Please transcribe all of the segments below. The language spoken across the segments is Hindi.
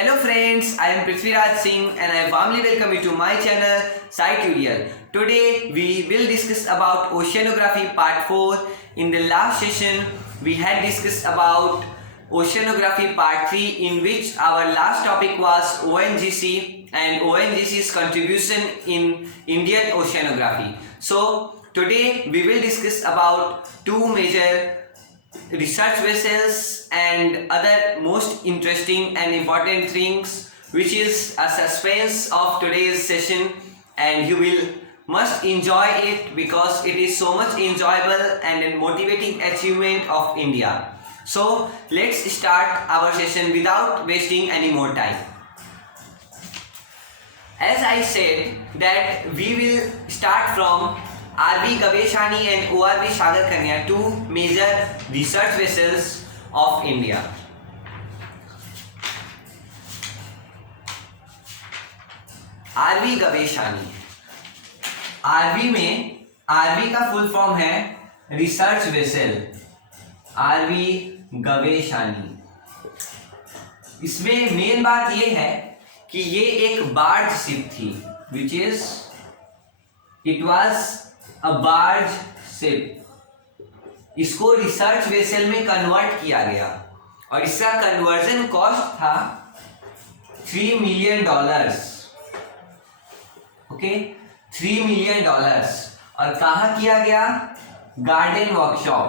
Hello friends, I am Prithviraj Singh and I warmly welcome you to my channel SciTutorial. Today we will discuss about oceanography part 4. In the last session we had discussed about oceanography part 3, in which our last topic was ONGC and ONGC's contribution in Indian oceanography. So today we will discuss about two major research vessels and other most interesting and important things, which is a suspense of today's session, and you will must enjoy it because it is so much enjoyable and a motivating achievement of India. So let's start our session without wasting any more time. As I said that we will start from RV Gaveshani and ORV Sagar Kanya, two major research vessels of India. RV Gaveshani, RV में RV का फुल फॉर्म है रिसर्च वेसल, RV गवेशानी. इसमें मेन बात ये है कि ये एक बार्ज शिप थी, which is it was a barge ship. इसको रिसर्च वेसल में कन्वर्ट किया गया और इसका कन्वर्जन कॉस्ट था $3 million. Okay, $3 million. और कहाँ किया गया? Garden workshop.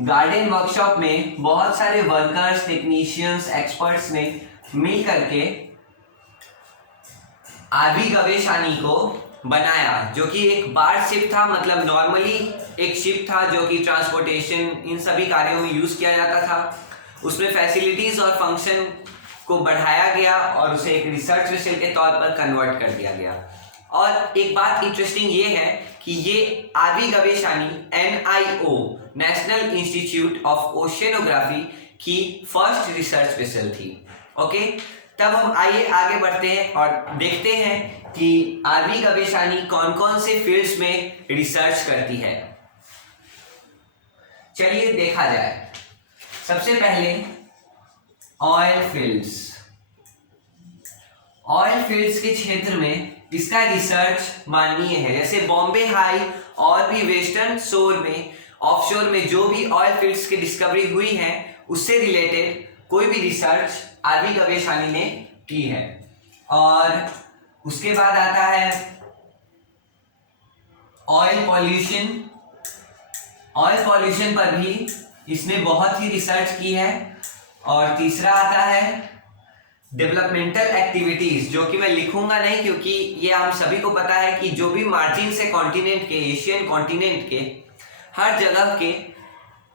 गार्डन वर्कशॉप में बहुत सारे वर्कर्स, टेक्नीशियंस, एक्सपर्ट्स ने मिल करके आरवी गवेशानी को बनाया, जो कि एक बार्ज शिप था. मतलब नॉर्मली एक शिप था जो कि ट्रांसपोर्टेशन इन सभी कार्यों में यूज किया जाता था. उसमें फैसिलिटीज और फंक्शन को बढ़ाया गया और उसे एक रिसर्च वेसल के तौर पर कन्वर्ट कर दिया गया. और एक बात इंटरेस्टिंग ये है कि ये RV Gaveshani NIO, National Institute of Oceanography की फर्स्ट रिसर्च वेसल थी. ओके, तब हम आइए आगे बढ़ते हैं और देखते हैं कि आरवी गवेशानी कौन कौन से फील्ड्स में रिसर्च करती है. चलिए देखा जाए. सबसे पहले ऑयल फील्ड्स. ऑयल फील्ड्स के क्षेत्र में इसका रिसर्च माननीय है. जैसे बॉम्बे हाई और भी वेस्टर्न शोर में, ऑफशोर में जो भी ऑयल फील्ड्स की डिस्कवरी हुई है, उससे रिलेटेड कोई भी रिसर्च आरवी गवेशानी ने की है. और उसके बाद आता है ऑयल पॉल्यूशन. ऑयल पॉल्यूशन पर भी इसने बहुत ही रिसर्च की है. और तीसरा आता है डेवलपमेंटल एक्टिविटीज, जो कि मैं लिखूंगा नहीं क्योंकि ये हम सभी को पता है कि जो भी मार्जिन से कॉन्टिनेंट के, एशियन कॉन्टिनेंट के हर जगह के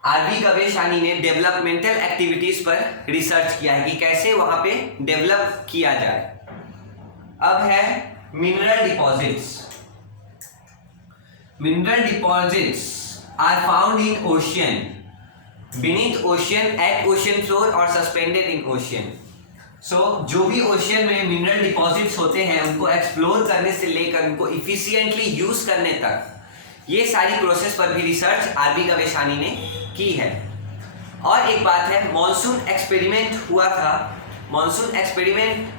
आरवी गवेशानी ने डेवलपमेंटल एक्टिविटीज पर रिसर्च किया है कि कैसे वहां पे डेवलप किया जाए. अब है mineral deposits. Mineral deposits are found in ocean, beneath ocean, at ocean floor और सस्पेंडेड इन ओशियन. सो जो भी ओशियन में मिनरल डिपॉजिट्स होते हैं, उनको एक्सप्लोर करने से लेकर उनको इफिशिएंटली यूज करने तक, ये सारी प्रोसेस पर भी रिसर्च आरवी गवेशानी ने की है. और एक बात है, मॉनसून एक्सपेरिमेंट हुआ था. मॉनसून एक्सपेरिमेंट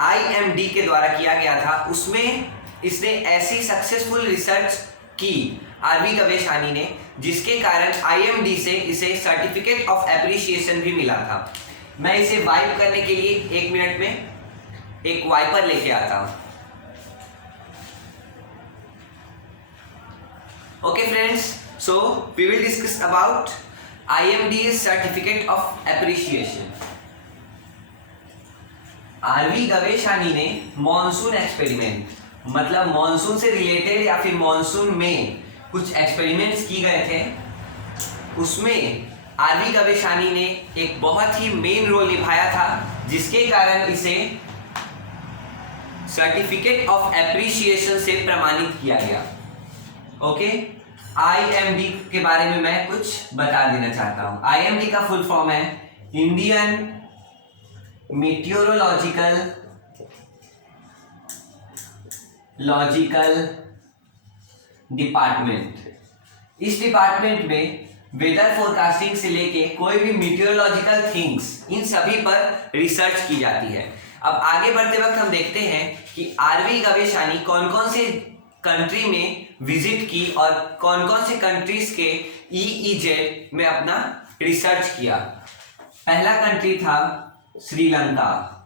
IMD के द्वारा किया गया था. उसमें इसने ऐसी सक्सेसफुल रिसर्च की आरवी गवेशानी ने, जिसके कारण IMD से इसे सर्टिफिकेट ऑफ एप्रिसिएशन भी मिला था. मैं इसे वाइप करने के लिए 1 मिनट में एक वाइपर लेके आता हूं. Okay friends, so we will discuss about IMD's certificate of appreciation. RV Gaveshani ने मॉनसून एक्सपेरिमेंट, मतलब मॉनसून से रिलेटेड या फिर मॉनसून में कुछ एक्सपेरिमेंट्स की गए थे, उसमें आरवी गवेशानी ने एक बहुत ही मेन रोल निभाया था, जिसके कारण इसे सर्टिफिकेट ऑफ एप्रिसिएशन से प्रमाणित किया गया. ओके, IMD के बारे में मैं कुछ बता देना चाहता हूं. IMD का फुल फॉर्म है इंडियन मीटियोरोलॉजिकल डिपार्टमेंट. इस डिपार्टमेंट में वेदर फोरकास्टिंग से लेके कोई भी मीटियोलॉजिकल थिंग्स, इन सभी पर रिसर्च की जाती है। अब आगे बढ़ते वक्त हम देखते हैं कि आरवी गवेशानी कौन कौन से कंट्री में विजिट की और कौन कौन से कंट्रीज के EEZ में अपना रिसर्च किया। पहला कंट्री था श्रीलंका,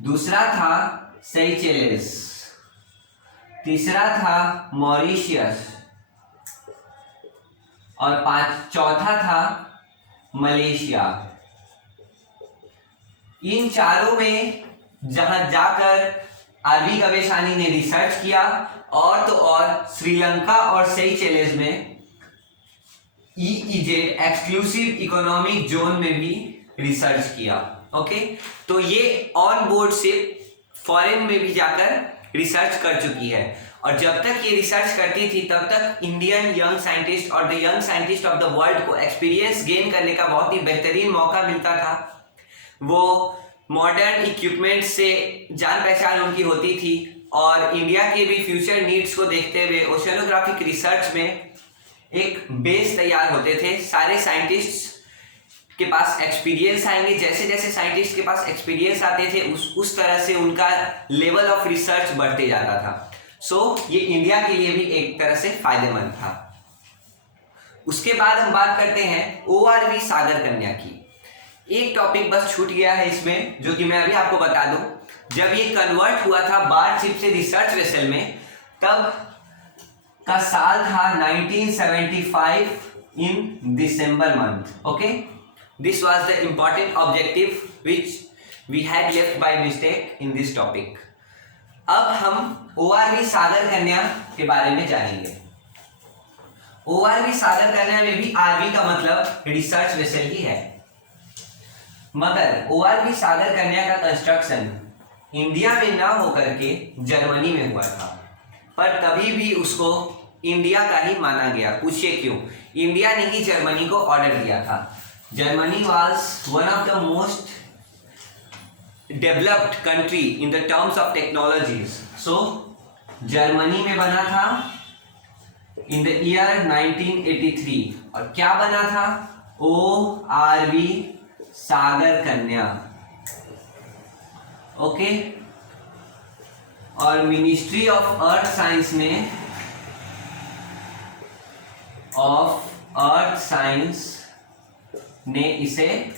दूसरा था सेशेल्स, तीसरा था मॉरिशियस और चौथा था मलेशिया। इन चारों में जहां जाकर आरवी गवेशानी ने रिसर्च किया और तो और श्रीलंका और सेशेल्स में EEZ एक्सक्लूसिव इकोनॉमिक जोन में भी रिसर्च किया। ओके, तो ये ऑन बोर्ड से फॉरेन में भी जाकर रिसर्च कर चुकी है। और जब तक ये रिसर्च करती थी तब तक इंडियन यंग साइंटिस्ट और the young scientist of the world को एक्सपीरियंस गेन करने का बहुत ही बेहतरीन मौका मिलता था। वो मॉडर्न इक्विपमेंट से जान पहचान उनकी होती थी और इंडिया के भी फ्यूचर नीड्स को देखते हुए ओशनोग्राफिक रिसर्च में एक बेस तैयार होते थे। सारे साइंटिस्ट्स के पास एक्सपीरियंस आएंगे, जैसे जैसे साइंटिस्ट के पास एक्सपीरियंस आते थे उस तरह से उनका लेवल ऑफ रिसर्च बढ़ते जाता था। सो ये इंडिया के लिए भी एक तरह से फायदेमंद था। उसके बाद हम बात करते हैं ORV सागर कन्या की। एक टॉपिक बस छूट गया है इसमें, जो कि मैं अभी आपको बता दूं। जब ये कन्वर्ट हुआ था बार शिप से रिसर्च वेसल में, तब का साल था 1975 in December month. Okay, this was the important objective which we had left by mistake in this topic. अब हम ORV सागर कन्या के बारे में जानेंगे। ORV सागर कन्या में भी RV का मतलब रिसर्च वेसल ही है, मगर ORV सागर कन्या का कंस्ट्रक्शन इंडिया में ना होकर के जर्मनी में हुआ था, पर तभी भी उसको इंडिया का ही माना गया। पूछिए क्यों? इंडिया ने ही जर्मनी को ऑर्डर दिया था। Germany was one of the most developed country in the terms of technologies. So Germany में बना था इन द ईयर 1983। और क्या बना था? ORV सागर कन्या। ओके, और मिनिस्ट्री ऑफ अर्थ साइंस ने इसे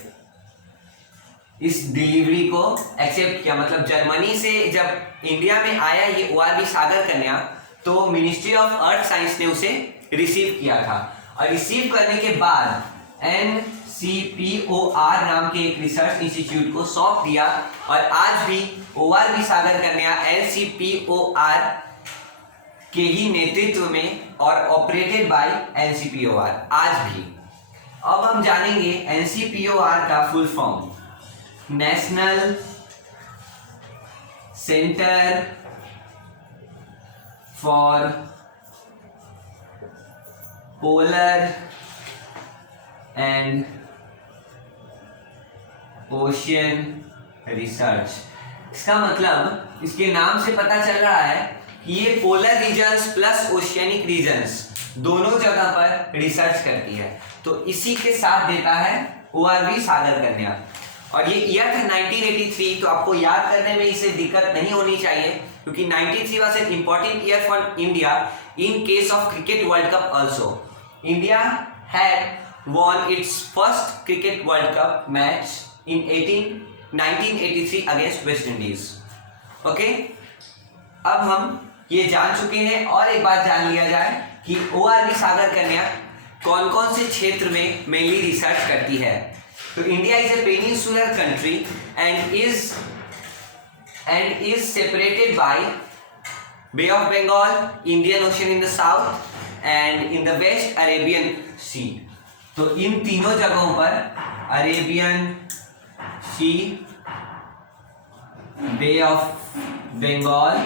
इस डिलीवरी को एक्सेप्ट किया। मतलब जर्मनी से जब इंडिया में आया ये ORV सागर कन्या, तो मिनिस्ट्री ऑफ अर्थ साइंस ने उसे रिसीव किया था। और रिसीव करने के बाद NCPOR नाम के एक रिसर्च इंस्टीट्यूट को सौंप दिया। और आज भी ORV सागर कन्या NCPOR के ही नेतृत्व में और ऑपरेटेड बाय NCPOR आज भी। अब हम जानेंगे NCPOR का full form. National centre for polar and ocean research. इसका मतलब इसके नाम से पता चल रहा है कि ये polar regions plus oceanic regions दोनों जगह पर रिसर्च करती है। तो इसी के साथ देता है ORV सागर कन्या। और ये ईयर था 1983, तो आपको याद करने में इसे दिक्कत नहीं होनी चाहिए, क्योंकि 93 was an important year for India in case of cricket world cup also. India had won its first cricket world cup match in 1983 against West Indies. Okay, अब हम ये जान चुके हैं और एक बात जान लिया जाए कि ORV सागर कन्या कौन कौन से क्षेत्र में मेनली रिसर्च करती है। तो India is a peninsular country and is separated by Bay of Bengal, Indian Ocean in the south and in the west Arabian Sea. तो इन तीनों जगहों पर Arabian Sea, Bay of Bengal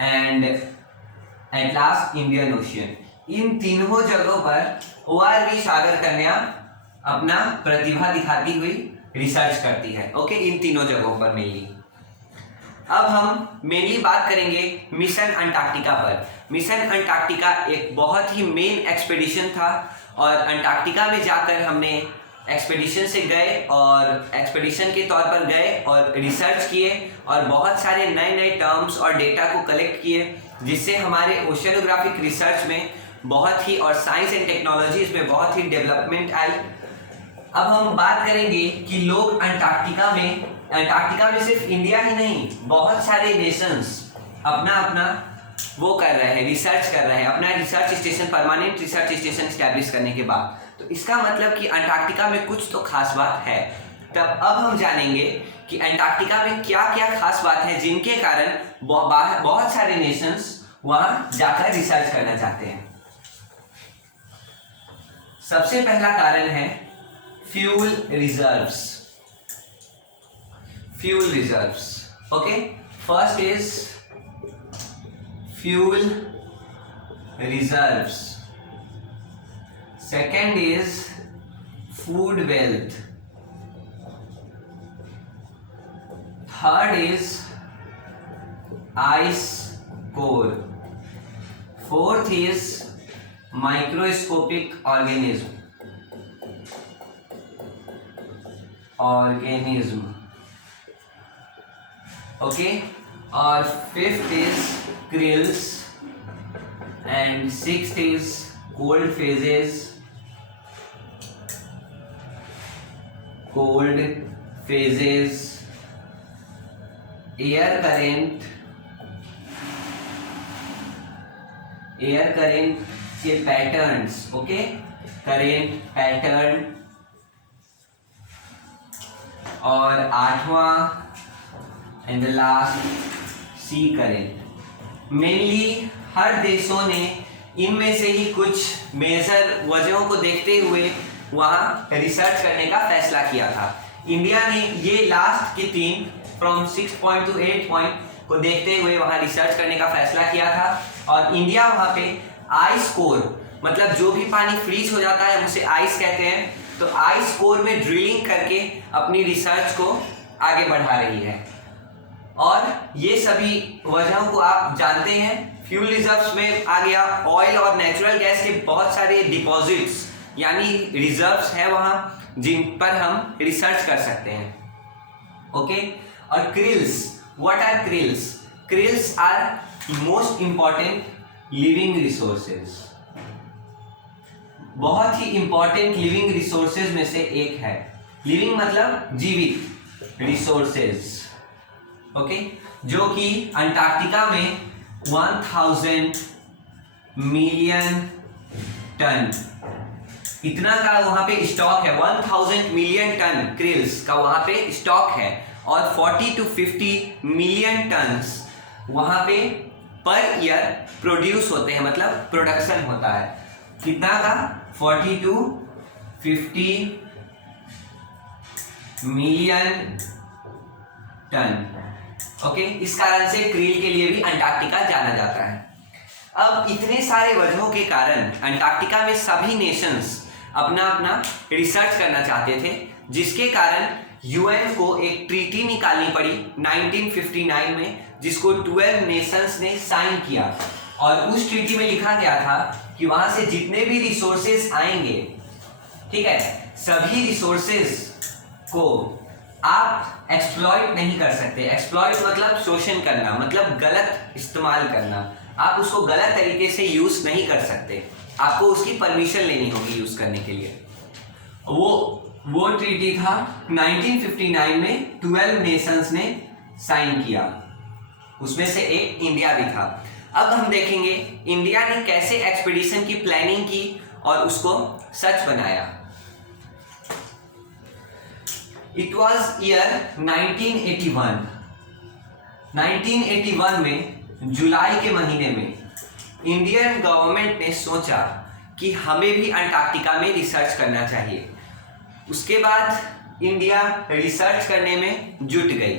and at last Indian Ocean, इन तीनों जगहों पर ORV सागर कन्या अपना प्रतिभा दिखाती हुई रिसर्च करती है। ओके, इन तीनों जगहों पर मेनली। अब हम मेनली बात करेंगे मिशन अंटार्कटिका पर। मिशन अंटार्कटिका एक बहुत ही मेन एक्सपेडिशन था और अंटार्कटिका में जाकर हमने एक्सपेडिशन से गए और एक्सपेडिशन के तौर पर गए और रिसर्च किए और बहुत सारे नए नए टर्म्स और डेटा को कलेक्ट किए, जिससे हमारे ओशियनोग्राफिक रिसर्च में बहुत ही और साइंस एंड टेक्नोलॉजीज में बहुत ही डेवलपमेंट आई। अब हम बात करेंगे कि लोग अंटार्कटिका में सिर्फ इंडिया ही नहीं, बहुत सारे नेशंस अपना अपना वो कर रहे हैं, रिसर्च कर रहे हैं, अपना research station, permanent research station establish करने के बाद। तो इसका मतलब कि अंटार्कटिका में कुछ तो खास बात है। तब अब हम जानेंगे कि अंटार्कटिका में क्या क्या खास बात है जिनके कारण बहुत सारे नेशंस वहां जाकर रिसर्च करना चाहते हैं। सबसे पहला कारण है fuel reserves. Fuel reserves, okay. First is fuel reserves, second is food wealth, third is ice core, fourth is microscopic organism okay, और fifth is krills and sixth is cold phases, air current के पैटर्न्स, ओके, करेंट पैटर्न, और आठवां and the last sea current. Mainly हर देशों ने इनमें से ही कुछ मेजर वजहों को देखते हुए वहां रिसर्च करने का फैसला किया था। इंडिया ने ये लास्ट की तीन फ्रॉम 6 पॉइंट टू 8 पॉइंट को देखते हुए वहां रिसर्च करने का फैसला किया था। और इंडिया वहां पे आइस कोर, मतलब जो भी पानी फ्रीज हो जाता है उसे आइस कहते हैं, तो आइस कोर में ड्रिलिंग करके अपनी रिसर्च को आगे बढ़ा रही है। और ये सभी वजहों को आप जानते हैं। फ्यूल रिजर्व्स में आ गया ऑयल और नेचुरल गैस के बहुत सारे डिपॉजिट्स यानी रिजर्व्स है वहां जिन पर हम रिसर्च कर सकते हैं, ओके। और krills, what are krills? Krills are most important living resources, बहुत ही इंपॉर्टेंट लिविंग रिसोर्सेज में से एक है। लिविंग मतलब जीवित रिसोर्सेज, ओके, जो कि अंटार्कटिका में 1000 मिलियन टन इतना का वहां पे स्टॉक है। 1000 मिलियन टन क्रिल्स का वहां पे स्टॉक है और 40 to 50 मिलियन टन्स वहां पे पर ईयर प्रोड्यूस होते हैं, मतलब प्रोडक्शन होता है। कितना का? 40 to 50 मिलियन टन, ओके। इस कारण से क्रिल के लिए भी अंटार्कटिका जाना जाता है। अब इतने सारे वजहों के कारण अंटार्कटिका में सभी नेशंस अपना अपना रिसर्च करना चाहते थे, जिसके कारण यूएन को एक ट्रीटी निकालनी पड़ी 1959 में, जिसको 12 नेशंस ने साइन किया। और उस ट्रीटी में लिखा गया था कि वहां से जितने भी रिसोर्सेज आएंगे, ठीक है, सभी रिसोर्सेज को आप एक्सप्लॉइट नहीं कर सकते। एक्सप्लॉइट मतलब शोषण करना, मतलब गलत इस्तेमाल करना। आप उसको गलत तरीके से यूज नहीं कर सकते, आपको उसकी परमिशन लेनी होगी यूज करने के लिए। वो ट्रीटी था 1959 में 12 नेशंस ने साइन किया, उसमें से एक इंडिया भी था। अब हम देखेंगे इंडिया ने कैसे एक्सपीडिशन की प्लानिंग की और उसको सच बनाया। It was year 1981। 1981 में जुलाई के महीने में इंडियन गवर्नमेंट ने सोचा कि हमें भी अंटार्कटिका में रिसर्च करना चाहिए। उसके बाद इंडिया रिसर्च करने में जुट गई।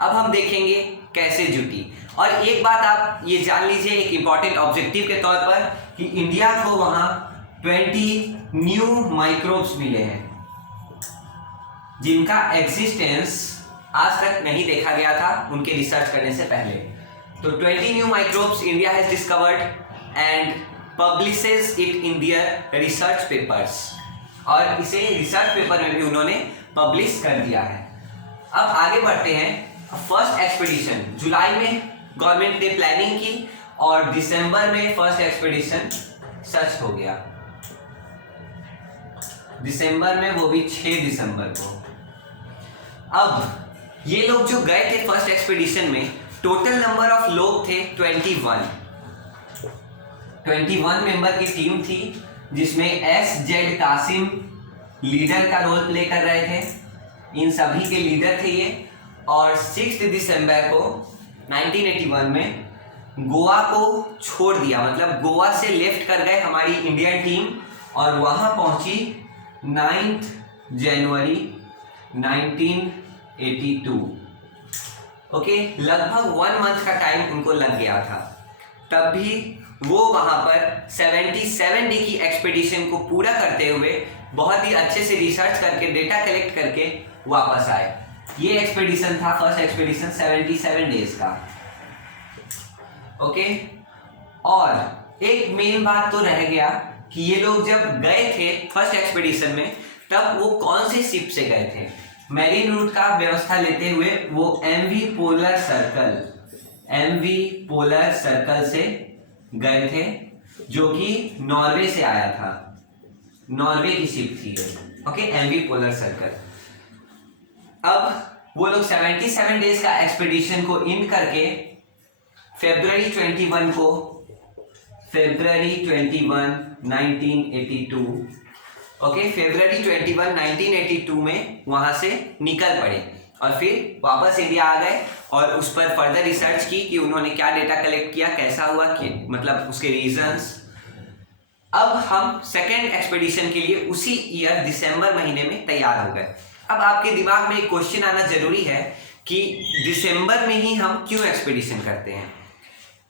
अब हम देखेंगे कैसे जुटी। और एक बात आप ये जान लीजिए एक इंपॉर्टेंट ऑब्जेक्टिव के तौर पर कि इंडिया को वहां 20 न्यू माइक्रोब्स मिले हैं, जिनका एग्जिस्टेंस आज तक नहीं देखा गया था उनके रिसर्च करने से पहले। तो 20 new microbes India has discovered and publishes it in their research papers, और इसे रिसर्च पेपर में भी उन्होंने पब्लिश कर दिया है। अब आगे बढ़ते हैं। फर्स्ट एक्सपीडिशन जुलाई में गवर्नमेंट ने प्लानिंग की और दिसंबर में फर्स्ट एक्सपीडिशन सच हो गया, दिसंबर में, वो भी 6 दिसंबर को। अब ये लोग जो गए थे फर्स्ट एक्सपीडिशन में, टोटल नंबर ऑफ लोग थे 21 मेंबर की टीम थी, जिसमें SZ कासिम लीडर का रोल प्ले कर रहे थे। इन सभी के लीडर थे ये। और 6 दिसंबर को 1981 में गोवा को छोड़ दिया, मतलब गोवा से लेफ्ट कर गए हमारी इंडियन टीम और वहां पहुंची 9 जनवरी 1982। ओके, लगभग 1 मंथ का टाइम उनको लग गया था। तब भी वो वहां पर 77 डे की एक्सपीडिशन को पूरा करते हुए बहुत ही अच्छे से रिसर्च करके डेटा कलेक्ट करके वापस आए। ये एक्सपीडिशन था फर्स्ट एक्सपीडिशन 77 डेज का। ओके, और एक मेन बात तो रह गया कि ये लोग जब गए थे फर्स्ट एक्सपीडिशन में, तब वो कौन से शिप से गए थे। मैरीन रूट का व्यवस्था लेते हुए वो MV पोलर सर्कल से गए थे, जो कि नॉर्वे से आया था, नॉर्वे की शिप थी। Okay, MV polar circle. अब वो लोग 77 डेज का एक्सपीडिशन को एंड करके फेब्रुअरी 21, 1982, ओके, फेब्रुअरी 21, 1982 में वहां से निकल पड़े और फिर वापस इंडिया आ गए और उस पर फर्दर रिसर्च की कि उन्होंने क्या डेटा कलेक्ट किया, कैसा हुआ, कि मतलब उसके रीजंस। अब हम सेकेंड एक्सपीडिशन के लिए उसी ईयर दिसंबर महीने में तैयार हो गए। अब आपके दिमाग में एक क्वेश्चन आना जरूरी है कि दिसंबर में ही हम क्यों एक्सपीडिशन करते हैं।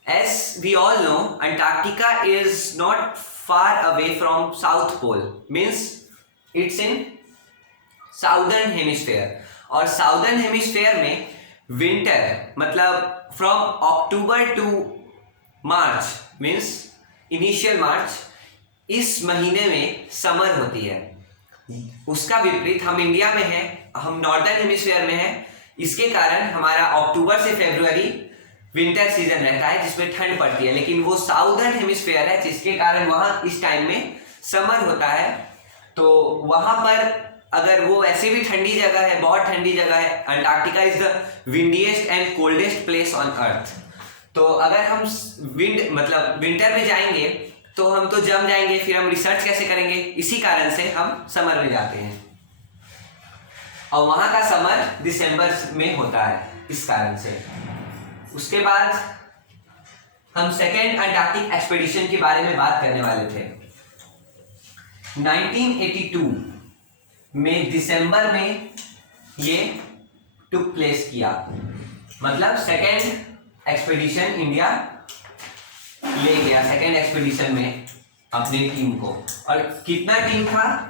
As we all know, Antarctica is not far away from South Pole, means it's in Southern Hemisphere, और Southern Hemisphere में विंटर मतलब from October to March, means initial March, इस महीने में समर होती है। उसका विपरीत हम इंडिया में हैं, हम नॉर्दर्न हेमिस्फीयर में हैं, इसके कारण हमारा अक्टूबर से फरवरी विंटर सीजन रहता है जिसमें ठंड पड़ती है, लेकिन वो साउदर्न हेमिस्फीयर है जिसके कारण वहां इस टाइम में समर होता है। तो वहां पर अगर वो ऐसे भी ठंडी जगह है, बहुत ठंडी जगह है, Antarctica is the windiest and coldest place on earth. तो अगर हम विंटर में जाएंगे तो हम तो जम जाएंगे, फिर हम रिसर्च कैसे करेंगे, इसी कारण से हम समर में जाते हैं और वहां का समर दिसंबर में होता है इस कारण से। उसके बाद हम सेकेंड अंटार्कटिक एक्सपीडिशन के बारे में बात करने वाले थे। 1982 में दिसंबर में ये टुक प्लेस किया, मतलब सेकेंड एक्सपीडिशन इंडिया ले गया सेकेंड एक्सपीडिशन में अपने टीम को। और कितना टीम था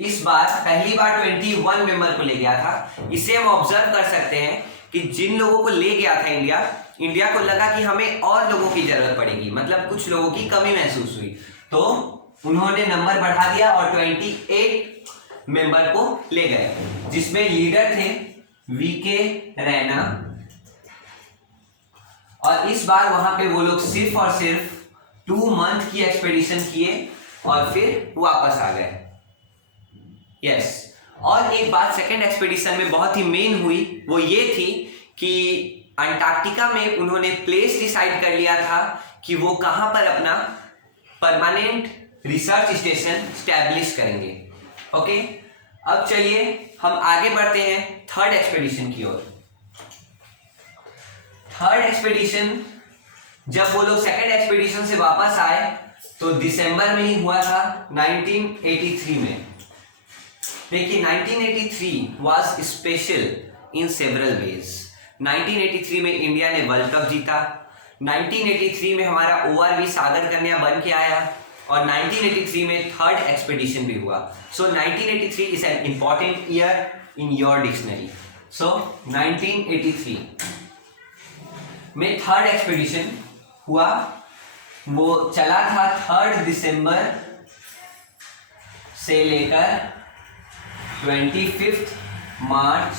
इस बार, पहली बार 21 मेंबर को ले गया था। इसे हम ऑब्जर्व कर सकते हैं कि जिन लोगों को ले गया था इंडिया को लगा कि हमें और लोगों की जरूरत पड़ेगी, मतलब कुछ लोगों की कमी महसूस हुई, तो उन्होंने नंबर बढ़ा दिया और 28 मेंबर को ले गए, जिसमें लीडर थे VK रैना। और इस बार वहां पे वो लोग सिर्फ और सिर्फ 2 मंथ की एक्सपीडिशन किए और फिर वापस आ गए। यस, और एक बात सेकेंड एक्सपीडिशन में बहुत ही मेन हुई, वो ये थी कि अंटार्कटिका में उन्होंने प्लेस डिसाइड कर लिया था कि वो कहां पर अपना परमानेंट रिसर्च स्टेशन स्टैब्लिश करेंगे। ओके, अब चलिए हम आगे बढ़ते हैं थर्ड एक्सपीडिशन की ओर। थर्ड एक्सपीडिशन जब वो लोग सेकेंड एक्सपीडिशन से वापस आए तो दिसंबर में ही हुआ था 1983 में। देखिए 1983 was special in several ways. 1983 में इंडिया ने वर्ल्ड कप जीता, 1983 में हमारा ORV सागर कन्या बन के आया और 1983 में थर्ड एक्सपीडिशन भी हुआ। So 1983 is an important year in your dictionary. So 1983 में थर्ड एक्सपीडिशन हुआ, वो चला था 3 दिसंबर से लेकर 25 मार्च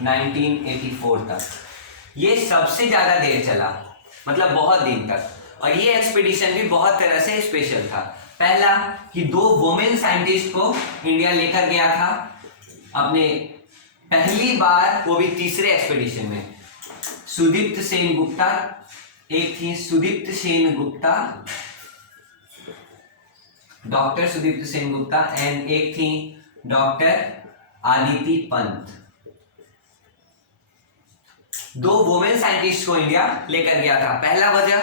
1984 तक। ये सबसे ज़्यादा देर चला, मतलब बहुत दिन तक। और ये एक्सपीडिशन भी बहुत तरह से स्पेशल था। पहला कि 2 वुमेन साइंटिस्ट को इंडिया लेकर गया था अपने पहली बार, वो भी तीसरे एक्सपीडिशन में। सुदीप्त सेन गुप्ता, एक थी सुदीप्त सेन गुप्ता, डॉक्टर सुदीप्त सेन गुप्ता, एंड एक थी doctor Aditi Pant. 2 women scientist को इंडिया लेकर गया था। पहला वजह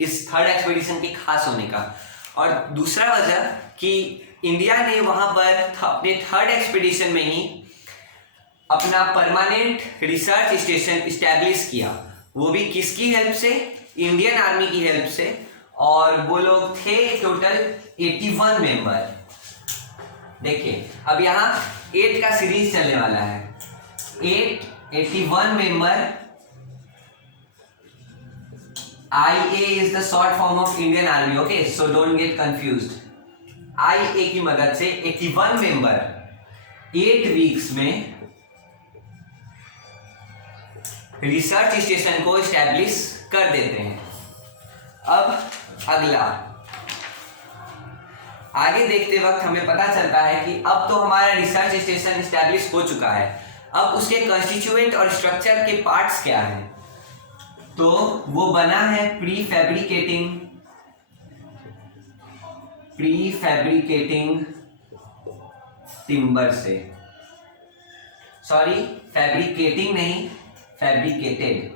इस थर्ड एक्सपीडिशन के खास होने का, और दूसरा वजह कि इंडिया ने वहां पर अपने थर्ड एक्सपीडिशन में ही अपना परमानेंट रिसर्च स्टेशन इस्टेब्लिश किया। वो भी किसकी हेल्प से? इंडियन आर्मी की हेल्प से। और वो लोग थे टोटल 81 मेंबर। देखिए अब यहाँ 8 का सीरीज चलने वाला है। 81 member. IA is the short form of Indian Army, okay? So don't get confused. IA की मदद से 81 मेंबर 8 वीक्स में रिसर्च स्टेशन को एस्टैब्लिश कर देते हैं। अब अगला, आगे देखते वक्त हमें पता चलता है कि अब तो हमारा रिसर्च स्टेशन एस्टैब्लिश हो चुका है। अब उसके कंस्टिट्यूएंट और स्ट्रक्चर के पार्ट्स क्या हैं? तो वो बना है प्री फैब्रिकेटिंग टिम्बर से। सॉरी, फैब्रिकेटिंग नहीं, फैब्रिकेटेड।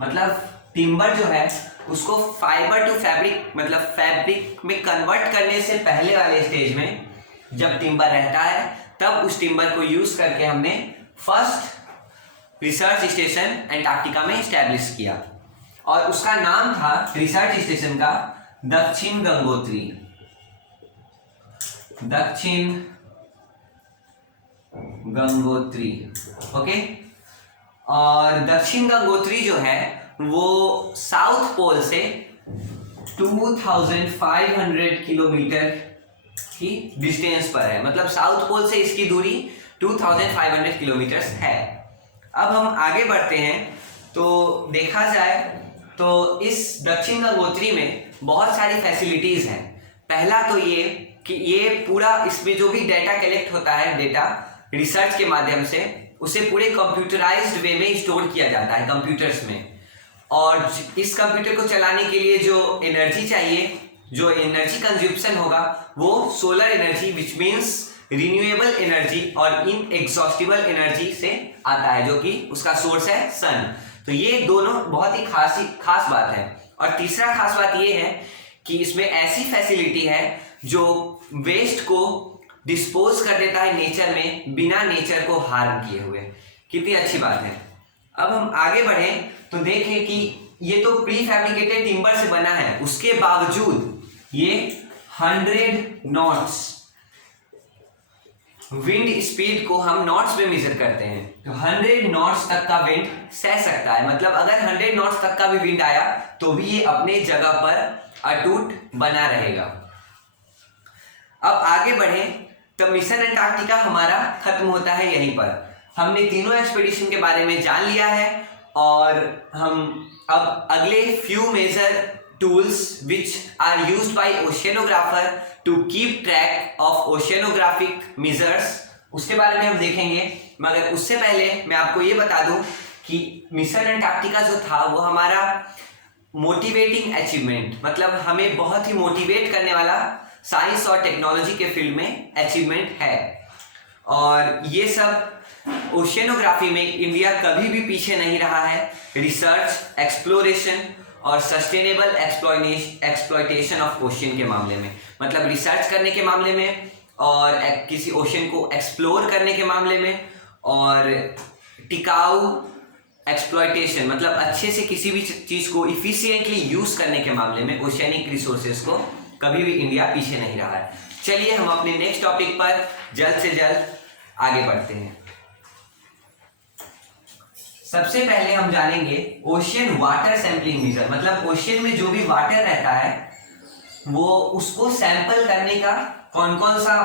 मतलब टिम्बर जो है उसको फाइबर टू फैब्रिक, मतलब फैब्रिक में कन्वर्ट करने से पहले वाले स्टेज में जब टिम्बर रहता है, तब उस टिम्बर को यूज करके हमने फर्स्ट रिसर्च स्टेशन एंटार्क्टिका में एस्टैब्लिश किया। और उसका नाम था रिसर्च स्टेशन का दक्षिण गंगोत्री। दक्षिण गंगोत्री, ओके। और दक्षिण गंगोत्री जो है वो साउथ पोल से 2500 किलोमीटर की डिस्टेंस पर है। मतलब साउथ पोल से इसकी दूरी 2500 किलोमीटर है। अब हम आगे बढ़ते हैं तो देखा जाए तो इस दक्षिण गंगोत्री में बहुत सारी फैसिलिटीज हैं। पहला तो ये कि ये पूरा, इसमें जो भी डाटा कलेक्ट होता है, डाटा रिसर्च के माध्यम से, उसे पूरे कंप्यूटराइज्ड वे में स्टोर किया जाता है कंप्यूटर्स में। और इस कंप्यूटर को चलाने के लिए जो एनर्जी चाहिए, जो एनर्जी कंज्यूप्शन होगा, वो solar energy which means renewable energy और इनएग्जॉस्टिबल एनर्जी से आता है, जो कि उसका सोर्स है सन। तो ये दोनों बहुत ही खास बात है। और तीसरा खास बात ये है कि इसमें ऐसी फैसिलिटी है जो वेस्ट को डिस्पोज कर देता है नेचर में, बिना नेचर को हार्म किए हुए। कितनी अच्छी बात है। अब हम आगे बढ़ें तो देखें कि ये तो प्री फैब्रिकेटेड टिम्बर से बना है, उसके बावजूद ये 100 नॉट्स विंड स्पीड को हम नॉट्स में मेजर करते हैं। तो 100 नॉट्स तक का विंड सह सकता है। मतलब अगर 100 नॉट्स तक का भी विंड आया तो भी ये अपने जगह पर अटूट बना रहेगा। अब आगे बढ़ें तो मिशन एंटार्क्टिका हमारा खत्म होता है यहीं पर। हमने तीनों एक्सपीडिशन के बारे में जान लिया है और हम अब अगले few major tools which are used by oceanographer to keep track of oceanographic measures, उसके बारे में हम देखेंगे। मगर उससे पहले मैं आपको ये बता दूं कि मिशन एंटार्क्टिका जो था वो हमारा मोटिवेटिंग अचीवमेंट, मतलब हमें बहुत ही मोटिवेट करने वाला साइंस और टेक्नोलॉजी के फील्ड में अचीवमेंट है। और ये सब ओशियनोग्राफी में इंडिया कभी भी पीछे नहीं रहा है। रिसर्च, एक्सप्लोरेशन और सस्टेनेबल एक्सप्लॉयटेशन ऑफ ओशियन के मामले में, मतलब रिसर्च करने के मामले में और किसी ओशियन को एक्सप्लोर करने के मामले में, और टिकाऊ एक्सप्लॉयटेशन, मतलब अच्छे से किसी भी चीज़ को इफिशिएंटली यूज़ करने के मामले में ओशियनिक रिसोर्सेज को कभी भी इंडिया पीछे नहीं रहा है। चलिए हम अपने नेक्स्ट टॉपिक पर जल्द से जल्द आगे बढ़ते हैं। सबसे पहले हम जानेंगे ओशियन वाटर सैंपलिंग मेजर, मतलब ओशियन में जो भी वाटर रहता है वो उसको सैंपल करने का कौन कौन सा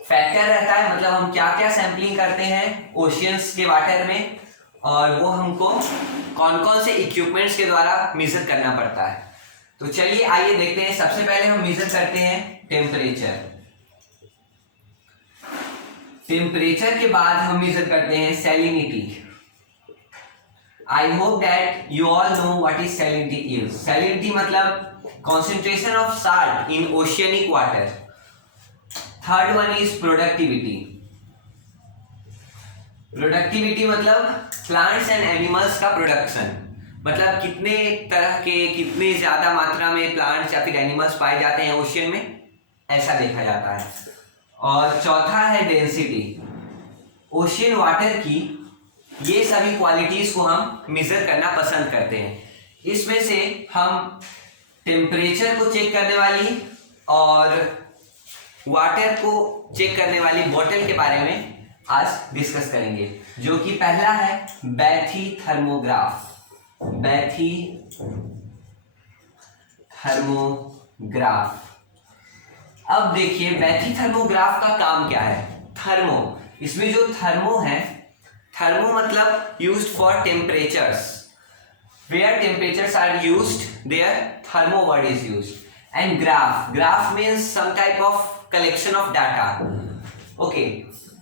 फैक्टर रहता है, मतलब हम क्या क्या सैंपलिंग करते हैं ओशियंस के वाटर में, और वो हमको कौन कौन से इक्विपमेंट्स के द्वारा मेजर करना पड़ता है। तो चलिए आइए देखते हैं। सबसे पहले हम मेजर करते हैं टेम्परेचर। टेम्परेचर के बाद हम मेजर करते हैं salinity. I hope that you all know what is salinity is. Salinity मतलब concentration of salt in oceanic water. Third one is productivity. Productivity मतलब प्लांट्स एंड एनिमल्स का प्रोडक्शन, मतलब कितने तरह के, कितने ज्यादा मात्रा में प्लांट्स या फिर एनिमल्स पाए जाते हैं ओशियन में, ऐसा देखा जाता है। और चौथा है डेंसिटी। ओशियन वाटर की ये सभी क्वालिटीज को हम मेजर करना पसंद करते हैं। इसमें से हम टेम्परेचर को चेक करने वाली और वाटर को चेक करने वाली बोतल के बारे में आज डिस्कस करेंगे, जो कि पहला है बैथी थर्मोग्राफ। बैथी थर्मोग्राफ। अब देखिए बैथी थर्मोग्राफ का काम क्या है। थर्मो, इसमें जो थर्मो है, थर्मो मतलब used for temperatures, where temperatures are used there thermo word is used. And graph, graph means some type of collection of data. Okay,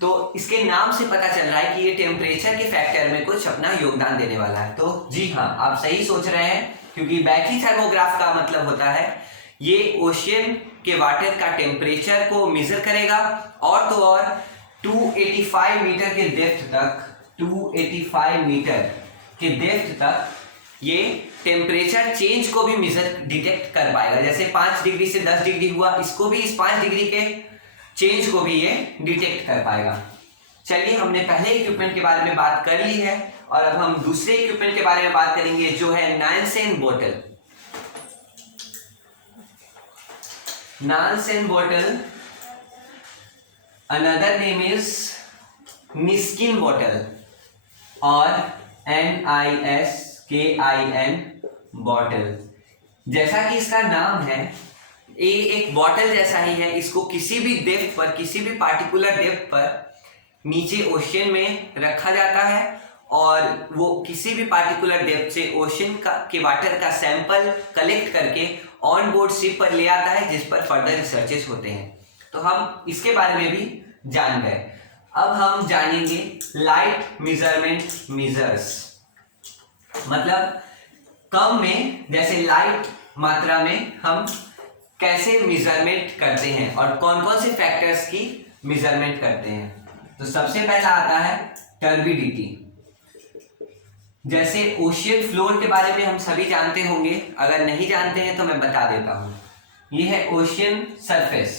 तो इसके नाम से पता चल रहा है कि ये टेम्परेचर के फैक्टर में कुछ अपना योगदान देने वाला है। तो जी हाँ, आप सही सोच रहे हैं, क्योंकि बैथी थर्मोग्राफ का मतलब होता है ये ओशियन के वाटर का टेम्परेचर को मेजर करेगा, और तो और 285 मीटर के डेप्थ तक, 285 मीटर के डेप्थ तक ये टेम्परेचर चेंज को भी मेजर डिटेक्ट कर पाएगा। जैसे 5 डिग्री से 10 डिग्री हुआ, इसको भी इस 5 डिग्री के चेंज को भी ये डिटेक्ट कर पाएगा। चलिए, हमने पहले इक्विपमेंट के बारे में बात कर ली है, और अब हम दूसरे इक्विपमेंट के बारे में बात करेंगे, जो है नानसेन बोतल। नानसेन बोतल, अनदर नेम इज निस्किन बोतल और NISKIN बॉटल। जैसा कि इसका नाम है, ये एक बॉटल जैसा ही है। इसको किसी भी डेप्थ पर, किसी भी पार्टिकुलर डेप्थ पर नीचे ओशियन में रखा जाता है, और वो किसी भी पार्टिकुलर डेप्थ से ओशियन के वाटर का सैंपल कलेक्ट करके ऑन बोर्ड शिप पर ले आता है, जिस पर फर्दर रिसर्चेस होते हैं। तो हम इसके बारे में भी जान गए। अब हम जानेंगे लाइट मेजरमेंट मेजर्स, मतलब कम में, जैसे लाइट मात्रा में हम कैसे मेजरमेंट करते हैं और कौन कौन से फैक्टर्स की मेजरमेंट करते हैं। तो सबसे पहला आता है टर्बिडिटी। जैसे ओशियन फ्लोर के बारे में हम सभी जानते होंगे, अगर नहीं जानते हैं तो मैं बता देता हूं। यह है ओशियन सरफेस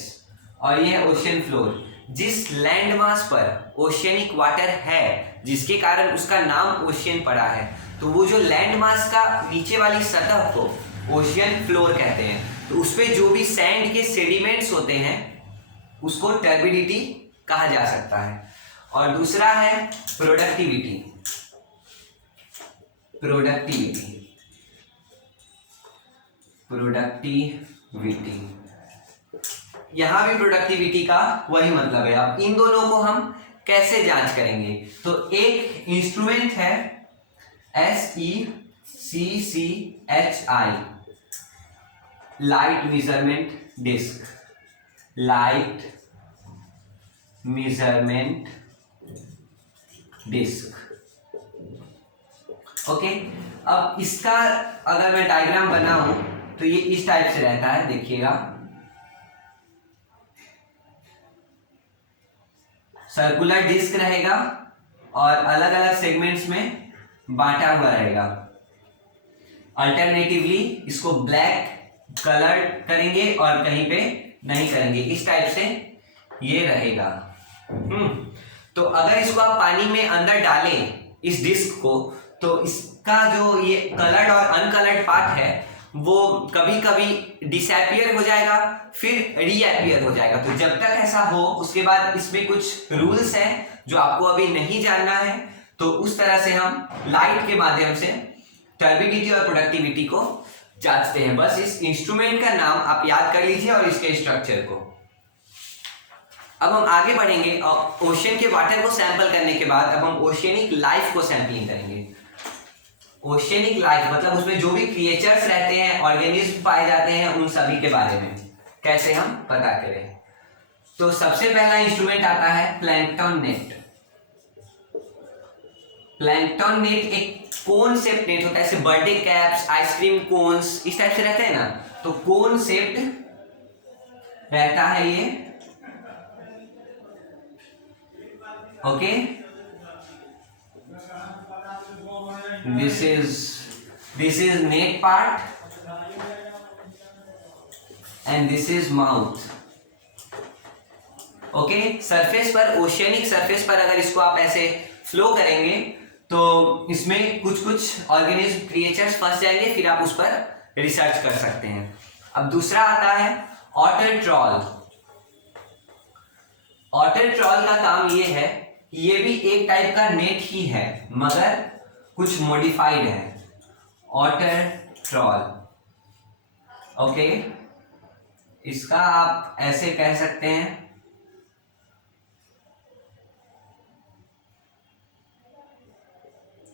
और यह है ओशियन फ्लोर। जिस लैंड मास पर ओशियनिक वाटर है, जिसके कारण उसका नाम ओशियन पड़ा है, तो वो जो लैंड मास का नीचे वाली सतह को ओशियन फ्लोर कहते हैं। तो उस पे जो भी सैंड के सेडिमेंट्स होते हैं उसको टर्बिडिटी कहा जा सकता है। और दूसरा है प्रोडक्टिविटी। प्रोडक्टिविटी यहां भी प्रोडक्टिविटी का वही मतलब है। अब इन दोनों को हम कैसे जांच करेंगे, तो एक इंस्ट्रूमेंट है SECCHI, light measurement disc. Light measurement disc, okay. अब इसका अगर मैं डायग्राम बनाऊं तो ये इस टाइप से रहता है, देखिएगा। सर्कुलर डिस्क रहेगा और अलग अलग सेगमेंट्स में बांटा हुआ रहेगा। अल्टरनेटिवली इसको ब्लैक कलर करेंगे और कहीं पे नहीं करेंगे, इस टाइप से ये रहेगा। तो अगर इसको आप पानी में अंदर डालें इस डिस्क को, तो इसका जो ये कलर्ड और अनकलर्ड पार्ट है वो कभी कभी डिसअपियर हो जाएगा, फिर रीअपियर हो जाएगा। तो जब तक ऐसा हो, उसके बाद इसमें कुछ रूल्स हैं जो आपको अभी नहीं जानना है, तो उस तरह से हम लाइट के माध्यम से टर्बिडिटी और प्रोडक्टिविटी को जांचते हैं। बस इस इंस्ट्रूमेंट का नाम आप याद कर लीजिए और इसके स्ट्रक्चर को। अब हम आगे बढ़ेंगे और ओशियन के वाटर को सैंपल करने के बाद अब हम ओशियनिक लाइफ को सैंपलिंग करेंगे। ओशियनिक लाइफ मतलब उसमें जो भी क्रिएचर्स रहते हैं, ऑर्गेनिज्म पाए जाते हैं, उन सभी के बारे में कैसे हम पता करें। तो सबसे पहला इंस्ट्रूमेंट आता है प्लैंकटन नेट। प्लैंकटन नेट एक कोन शेप्ड नेट होता है, जैसे बर्थडे कैप्स, आइसक्रीम कोन्स इस टाइप से रहते हैं ना, तो कोन शेप्ड रहता है ये। Okay, this is net part and this is mouth. Okay, surface पर, ओशियनिक सरफेस पर अगर इसको आप ऐसे फ्लो करेंगे तो इसमें कुछ कुछ ऑर्गेनिज्म क्रिएचर्स फंस जाएंगे, फिर आप उस पर रिसर्च कर सकते हैं। अब दूसरा आता है ऑटर ट्रॉल। ऑटर ट्रॉल का काम ये है, ये भी एक टाइप का नेट ही है मगर कुछ मॉडिफाइड है। ऑटर ट्रॉल, ओके, इसका आप ऐसे कह सकते हैं,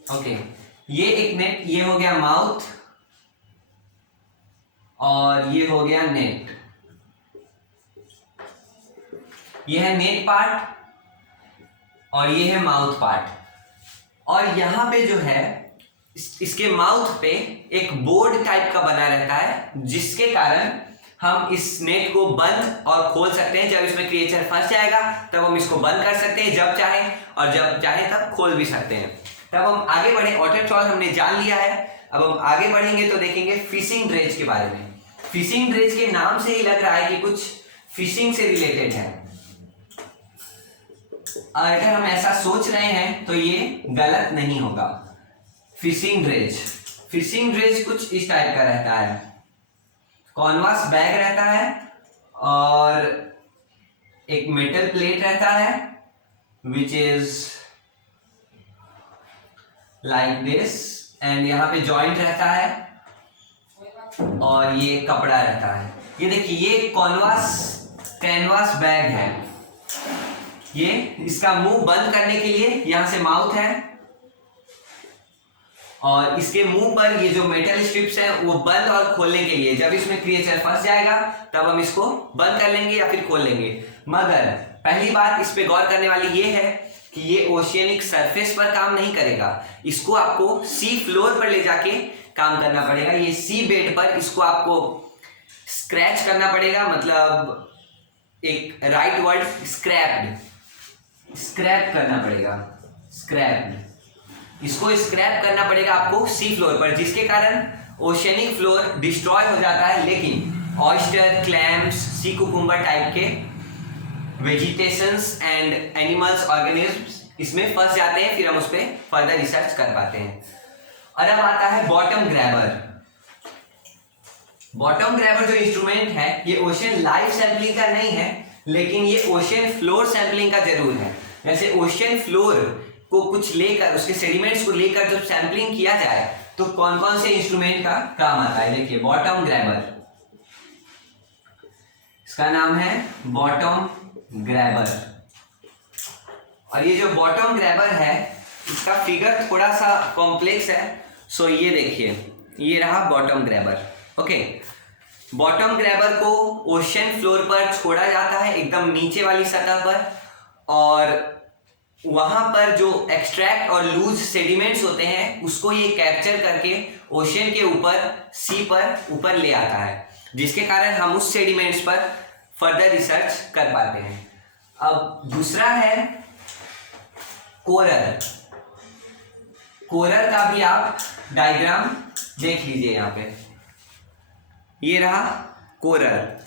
ओके, ये एक नेट, ये हो गया माउथ और ये हो गया नेट। ये है नेट पार्ट और ये है माउथ पार्ट। और यहां पे जो है इसके माउथ पे एक बोर्ड टाइप का बना रहता है, जिसके कारण हम इस नेट को बंद और खोल सकते हैं। जब इसमें क्रिएचर फंस जाएगा तब हम इसको बंद कर सकते हैं जब चाहे, और जब चाहे तब खोल भी सकते हैं। तब हम आगे बढ़े, ऑटर ट्रॉल हमने जान लिया है। अब हम आगे बढ़ेंगे तो देखेंगे फिशिंग ड्रेज के बारे में। फिशिंग ड्रेज के नाम से ही लग रहा है कि कुछ फिशिंग से रिलेटेड है। अगर हम ऐसा सोच रहे हैं तो ये गलत नहीं होगा। फिशिंग ड्रेज कुछ इस टाइप का रहता है, कॉन्वास बैग रहता है और एक मेटल प्लेट रहता है which is like this, and यहाँ पे जॉइंट रहता है और ये कपड़ा रहता है। ये देखिए, ये कैनवास बैग है। ये इसका मुंह बंद करने के लिए यहां से माउथ है और इसके मुंह पर ये जो मेटल स्ट्रिप्स हैं वो बंद और खोलने के लिए, जब इसमें क्रिएचर फंस जाएगा तब हम इसको बंद कर लेंगे या फिर खोल लेंगे। मगर पहली बात इस पे गौर करने वाली ये है कि ये ओशियनिक सरफेस पर काम नहीं करेगा, इसको आपको सी फ्लोर पर ले जाके काम करना पड़ेगा। ये सी बेड पर इसको आपको स्क्रैच करना पड़ेगा, मतलब एक राइट वर्ड स्क्रैप करना पड़ेगा, इसको स्क्रैप करना पड़ेगा आपको सी फ्लोर पर, जिसके कारण ओशियनिक फ्लोर डिस्ट्रॉय हो जाता है। लेकिन oyster, clams, sea cucumber type के वेजिटेशंस एंड एनिमल्स, ऑर्गेनिज्म्स इसमें फंस जाते हैं, फिर हम उस पर फर्दर रिसर्च कर पाते हैं। और अब आता है बॉटम ग्रैबर। बॉटम ग्रैबर जो इंस्ट्रूमेंट है ये ओशियन लाइफ सैंपलिंग का नहीं है, लेकिन ये ओशियन फ्लोर सैंपलिंग का जरूर है। जैसे ओशियन फ्लोर को कुछ लेकर, उसके सेडिमेंट्स को लेकर जब सैंपलिंग किया जाए तो कौन कौन से इंस्ट्रूमेंट का काम आता है। देखिए, बॉटम ग्रैबर, इसका नाम है बॉटम ग्रैबर। और ये जो बॉटम ग्रैबर है इसका फिगर थोड़ा सा कॉम्प्लेक्स है, सो ये देखिए, ये रहा bottom grabber. Okay, bottom grabber को ओशियन फ्लोर पर छोड़ा जाता है, एकदम नीचे वाली सतह पर, और वहां पर जो एक्सट्रैक्ट और लूज सेडिमेंट्स होते हैं उसको ये कैप्चर करके ओशियन के ऊपर, सी पर ऊपर ले आता है, जिसके कारण हम उस सेडिमेंट्स पर फर्दर रिसर्च कर पाते हैं। अब दूसरा है कोरल। कोरल का भी आप डायग्राम देख लीजिए, यहाँ पे ये रहा कोरल।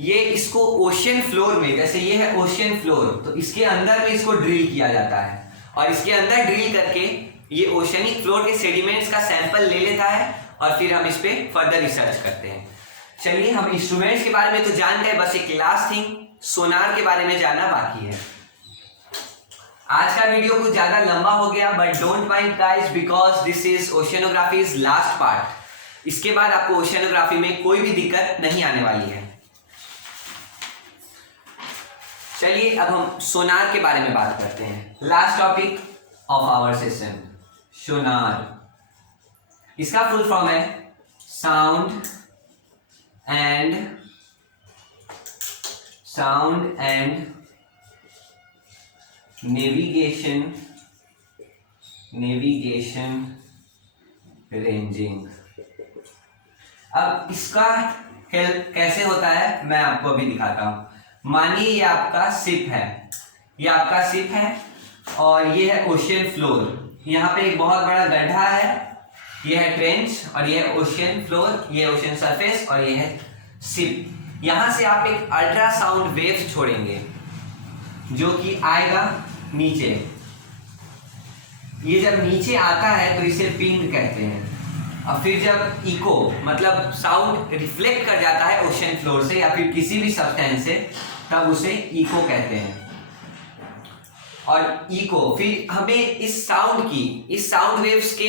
ये इसको ओशियन फ्लोर में, जैसे ये है ओशियन फ्लोर, तो इसके अंदर में इसको ड्रिल किया जाता है और इसके अंदर ड्रिल करके ये ओशियनिक फ्लोर के सेडिमेंट्स का सैंपल ले लेता है और फिर हम इस पे फर्दर रिसर्च करते हैं। चलिए, हम इंस्ट्रूमेंट्स के बारे में तो जान गए, बस एक लास्ट थिंग सोनार के बारे में जानना बाकी है। आज का वीडियो कुछ ज्यादा लंबा हो गया, but don't mind guys because this is oceanography's last part. इसके बाद आपको ओशियनोग्राफी में कोई भी दिक्कत नहीं आने वाली है। चलिए अब हम सोनार के बारे में बात करते हैं। Last topic of our session, sonar. इसका फुल फॉर्म है साउंड एंड नेविगेशन रेंजिंग। अब इसका हेल्प कैसे होता है मैं आपको अभी दिखाता हूं। मानिए ये आपका शिप है, और ये है ओशियन फ्लोर। यहाँ पे एक बहुत बड़ा गड्ढा है, ये है ट्रेंच, और ये है ओशियन फ्लोर, ये ओशियन सरफेस, और ये है शिप। यहाँ से आप एक अल्ट्रासाउंड वेव छोड़ेंगे जो कि आएगा नीचे। ये जब नीचे आता है तो इसे पिंग कहते हैं, और फिर जब इको मतलब साउंड रिफ्लेक्ट कर जाता है ओशियन फ्लोर से या फिर किसी भी सब्सटेंस से, तब उसे इको कहते हैं। और इको फिर हमें इस साउंड वेव्स के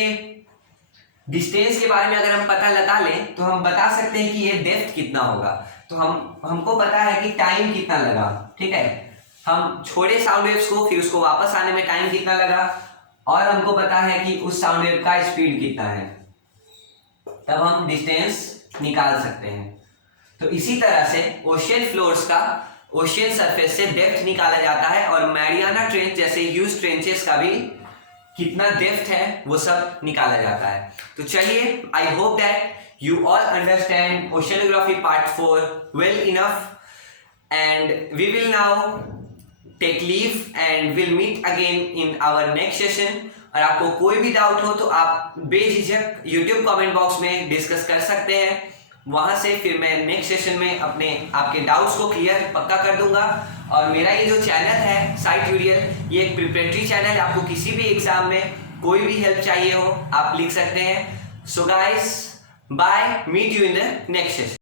डिस्टेंस के बारे में अगर हम पता लगा लें तो हम बता सकते हैं कि ये डेप्थ कितना होगा। तो हमको पता है कि टाइम कितना लगा, ठीक है। हम छोड़े साउंड वेव्स को, फिर उसको वापस आने में टाइम कितना लगा, और हमको पता है कि उस साउंड वेव का स्पीड कितना है, तब हम डिस्टेंस निकाल सकते हैं। तो इसी तरह से ओशियन फ्लोर्स का ओशियन सरफेस से डेप्थ निकाला जाता है, और मैरियाना ट्रेंच जैसे ह्यूज ट्रेंचेस का भी कितना डेप्थ है वो सब निकाला जाता है। तो चलिए, I hope that you all understand oceanography part 4 well enough, and we will now take leave and will meet again in our next session. और आपको कोई भी डाउट हो तो आप बेझिझक यूट्यूब कमेंट बॉक्स में डिस्कस कर सकते हैं। वहां से फिर मैं नेक्स्ट सेशन में आपके डाउट्स को क्लियर पक्का कर दूंगा। और मेरा ये जो चैनल है साई ट्यूटोरियल, ये एक प्रिपरेटरी चैनल है। आपको किसी भी एग्जाम में कोई भी हेल्प चाहिए हो आप लिख सकते हैं। So guys, bye, meet you in the next session.